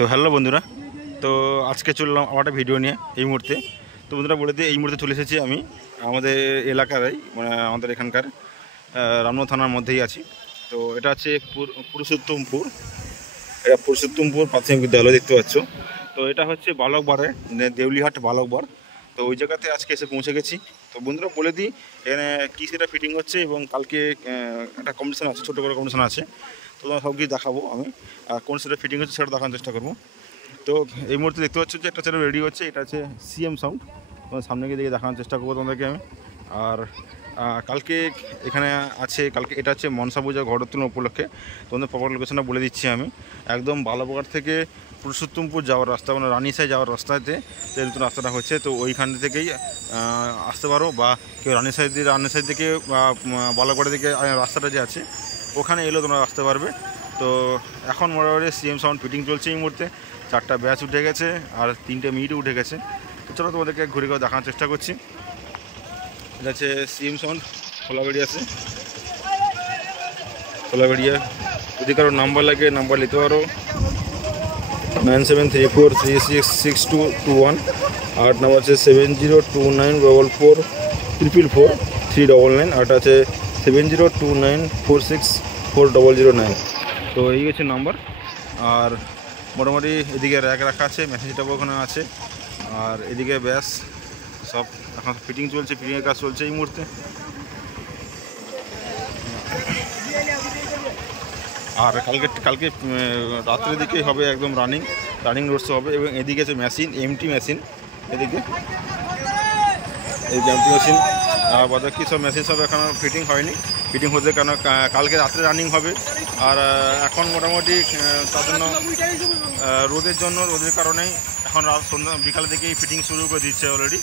তো হ্যালো বন্ধুরা, তো আজকে চললাম আমার একটা ভিডিও নিয়ে এই মুহূর্তে। তো বন্ধুরা বলে দিয়ে এই মুহূর্তে চলে এসেছি আমি আমাদের এলাকারই, মানে আমাদের এখানকার রামনগর থানার মধ্যেই আছি। তো এটা হচ্ছে পুরুষোত্তমপুর, এটা পুরুষোত্তমপুর প্রাথমিক বিদ্যালয় দেখতে পাচ্ছ। তো এটা হচ্ছে বালকবারে, দেউলিহাট বালকবার। তো ওই জায়গাতে আজকে এসে পৌঁছে গেছি। তো বন্ধুরা বলে দিই এখানে কী সেটা ফিটিং হচ্ছে, এবং কালকে একটা কম্পিটিশান আছে, ছোটো করে কম্পিটিশান আছে। তো তোমার সব কিছু দেখাবো আমি, কোন সেটা ফিটিং হচ্ছে সেটা দেখানোর চেষ্টা করবো। তো এই মুহূর্তে দেখতে পাচ্ছ যে একটা চ্যানেল রেডি হচ্ছে, এটা হচ্ছে সিএম সাউন্ড। তোমার সামনে গিয়ে দেখে দেখানোর চেষ্টা করবো তোমাদেরকে আমি। আর কালকে এখানে আছে, কালকে এটা হচ্ছে মনসা পূজা ঘটোত্তোলন উপলক্ষে। তোমাদের প্রপার লোকেশনটা বলে দিচ্ছি আমি। একদম বালাবাগার থেকে পুরুষোত্তমপুর যাওয়ার রাস্তা, মানে রানীসাই যাওয়ার রাস্তাতে যে নতুন রাস্তাটা হচ্ছে, তো ওইখান থেকেই আসতে পারো, বা কেউ রানীসাই থেকে বালাবাগার দিকে রাস্তাটা যে আছে ওখানে এলেও তোমরা আসতে পারবে। তো এখন মোটামুটি সিএম সাউন্ড ফিটিং চলছে এই মুহূর্তে। 4টা ব্যাচ উঠে গেছে আর 3টে মিনিটও উঠে গেছে। তো চলো তোমাদেরকে ঘুরে ঘুরে দেখানোর চেষ্টা করছি। এটা হচ্ছে সিএম সাউন্ড খোলাবেড়িয়া আছে, খোলাবেড়িয়া। যদি কারো নাম্বার লাগে নাম্বার নিতে পারো, 9734366221। আর নাম্বার আছে 702944443499। আরটা আছে 7029464009। তো এই হচ্ছে নাম্বার। আর মোটামুটি এদিকে র্যাক রাখা আছে, মেসেজটাও ওখানে আছে। আর এদিকে ব্যাস সব এখন ফিটিং চলছে, ফিটিংয়ের কাজ চলছে এই মুহূর্তে। আর কালকে রাত্রের দিকেই হবে একদম রানিং রোডস হবে। এবং এদিকে আছে মেশিন, এমটি মেশিন, এদিকে এই এমটি মেশিন। বাকি সব মেশিন সব এখনও ফিটিং হয়নি, ফিটিং হতে কেন কালকে রাত্রে রানিং হবে। আর এখন মোটামুটি তার জন্য রোদের কারণেই এখন সন্ধ্যা বিকাল থেকেই ফিটিং শুরু করে দিচ্ছে অলরেডি।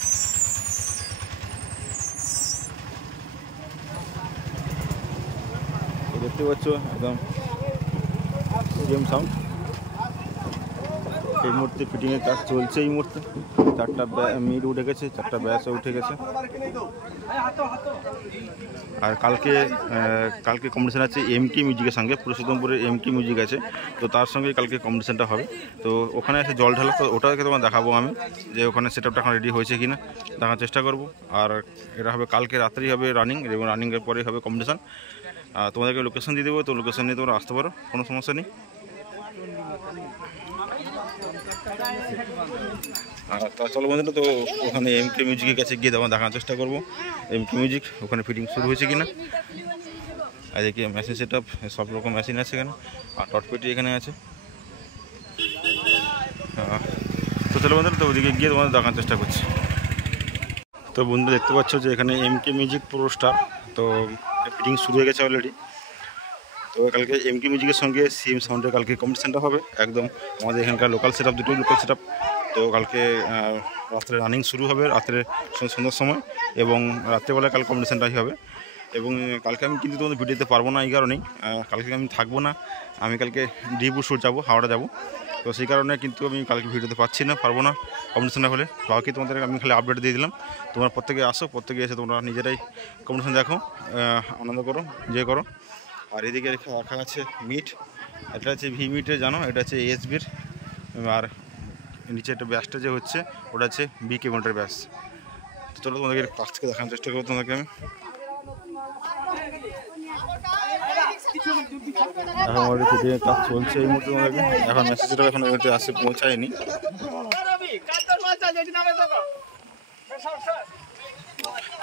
দেখতে পাচ্ছ একদম সিএম সাউন্ড এই মুহূর্তে ফিটিংয়ের কাজ চলছে এই মুহূর্তে। 4টা মিট উঠে গেছে, 4টা ব্যাসও উঠে গেছে। আর কালকে কম্পিটিশান আছে এমকে মিউজিকের সঙ্গে, পুরুষোত্তমপুরের এমকে মিউজিক আছে। তো তার সঙ্গে কালকে কম্পিটিশানটা হবে। তো ওখানে আছে জল ঢালা, তো ওটাকে তোমার দেখাবো আমি যে ওখানে সেটআপটা এখন রেডি হয়েছে কিনা দেখার চেষ্টা করব। আর এটা হবে কালকে রাত্রেই হবে রানিং, এবং রানিংয়ের পরেই হবে কম্পিটিশান। তোমাদেরকে লোকেশন দিয়ে দেবো, তো লোকেশন নিয়ে তোমরা আসতে পারো, কোনো সমস্যা নেই। তা চলো বন্ধুরা, তো ওখানে এমকে মিউজিকের কাছে গিয়ে দেখানোর চেষ্টা করবো এমকে মিউজিক ওখানে ফিটিং শুরু হয়েছে কিনা। আর এদিকে মেশিন সেটআপ সব রকম মেশিন আছে এখানে, আর টটপেটি এখানে আছে। তো চলো বন্ধুরা, তো ওদিকে গিয়ে তোমাদের দেখানোর চেষ্টা করছি। তো বন্ধু দেখতে পাচ্ছ যে এখানে এমকে মিউজিক প্রো স্টার, তো ফিটিং শুরু হয়ে গেছে অলরেডি। তো কালকে এমকে মিউজিকের সঙ্গে সিএম সাউন্ডের কালকে কম্পিটিশানটা হবে একদম আমাদের এখানকার লোকাল সেটআপ, দুটোই লোকাল সেটআপ। তো কালকে রাত্রে রানিং শুরু হবে, রাত্রে সন্ধ্যার সময়, এবং রাত্রেবেলায় কাল কম্পিটিশানটাই হবে। এবং কালকে আমি কিন্তু তোমাদের ভিডিও দিতে পারবো না এই কারণেই, কালকে আমি থাকবো না, আমি কালকে ডিবু শুট যাবো, হাওড়া যাবো। তো সেই কারণে কিন্তু আমি কালকে ভিডিওতে পারবো না কম্পিটিশানটা হলে। বাকি তোমাদের আমি খালি আপডেট দিয়ে দিলাম। তোমরা প্রত্যেকে আসো, প্রত্যেকে এসে তোমরা নিজেরাই কম্পিটিশান দেখো, আনন্দ করো, এনজয় করো। আর এদিকে রাখা আছে মিট, এটা হচ্ছে ভি মিটের, জানো এটা হচ্ছে এসবির। আর নিচে একটা ব্যাসটা যে হচ্ছে ওটা হচ্ছে বি কেবলের ব্যাস। তো চলো তোমাদেরকে কাছ থেকে দেখানোর চেষ্টা করবো তোমাদেরকে আমি। এখন অলরেডি ফিটিংয়ের কাজ চলছে এই মুহূর্তে তোমাদেরকে। এখন মেসেজটা এখন আসে পৌঁছায়নি।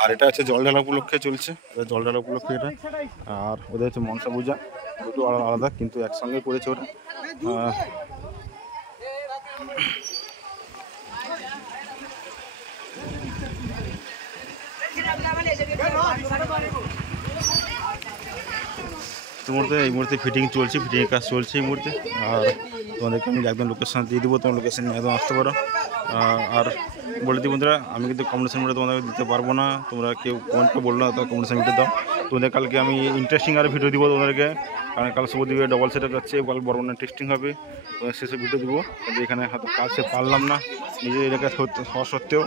আর এটা হচ্ছে জল ঢালা উপলক্ষে চলছে, জল ঢালা উপলক্ষে এটা। আর ওদের হচ্ছে মনসা পূজা, দুটো আলাদা কিন্তু একসঙ্গে করেছে ওটা। এই মুহূর্তে ফিটিং চলছে, ফিটিংয়ের কাজ চলছে এই মুহূর্তে। আর তোমাদেরকে আমি একদম লোকেশন দিয়ে দেবো, তোমার লোকেশন নিয়ে একদম আসতে পারো। আর বলে দিই বন্ধুরা, আমি কিন্তু কম্পিটিশান ভিডিও তোমাদেরকে দিতে পারবো না, তোমরা কেউ কমেন্ট করে বললো না তো কম্পিটিশান ভিডিও দাও। তোমাদের কালকে আমি ইন্টারেস্টিং আর ভিডিও দিব তোমাদেরকে, কারণ কাল শুভদিকে ডবল সেটআপ যাচ্ছে, বড় ইন্টারেস্টিং হবে, শেষে ভিডিও দেবো। কিন্তু এখানে হয়তো কাছে পারলাম না নিজের এলাকায় হওয়া সত্ত্বেও।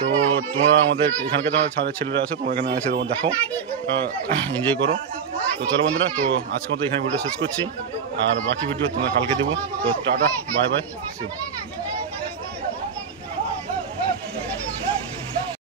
তো তোমরা আমাদের এখানকার যারা ছেলেরা আছে তোমরা এখানে এসে তোমরা দেখো, এনজয় করো। তো চলো বন্ধুরা, তো আজকের মতো এখানে ভিডিও শেষ করছি। আর বাকি ভিডিও তোমরা কালকে দেবো। তো টাটা, বাই বাই, সি।